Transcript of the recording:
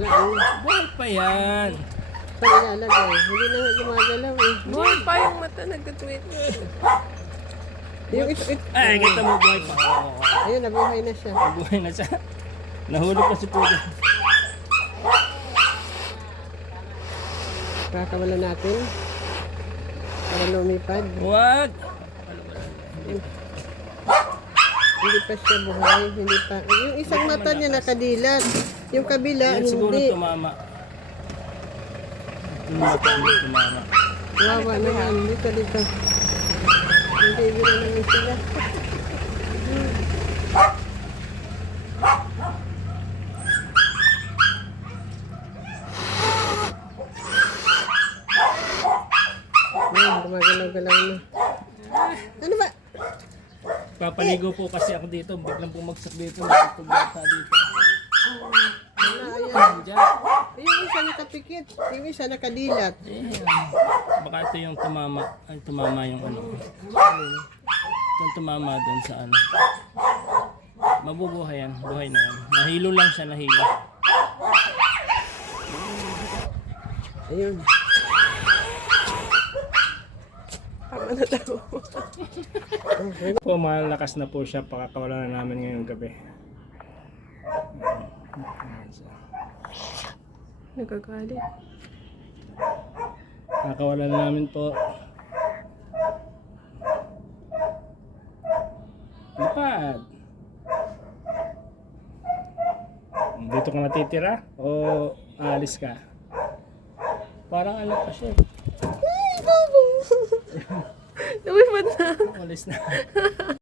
Eh. Buhay pa yan. Sa nilalagay. Hindi na nga gumagalaw eh. Buhay pa yung mata nagka-tweet. Yung ito, ito. Ay, kita mo buhay pa. Ayun, nabuhay na siya. Nabuhay na siya. Nahulog na si Pugo. Kakawala natin. Para lumipad. What? Hindi pa siya buhay. Hindi pa. Yung isang mata niya nakadilat. Yung kabila, Yan siguro hindi. tumama. Tumama, tumama. Wawa naman. Dito, dito. Hindi, hindi na naman sila. Ayun, gumagalaw-galaw na. Ano ba? Papaligo po kasi ako dito. Biglang bumagsak dito. Nakatog bata dito. Wala, ayan. Diyan. Yung isa nakapikit. Yung isa nakadilat. Eh, baka ito yung tumama. Ay, tumama yung ano. Itong tumama dun sa ano. Mabubuhay yan. Buhay na yan. Nahilo lang siya, nahilo. Ayun. Tama na daw. Po, malakas na po siya. Pakakawala na namin ngayong gabi. Nagagalit. Nakawala na namin po. Lipad. Dito ka natitira o aalis ka? Parang ano pa siya. Lumipad na. Alis na.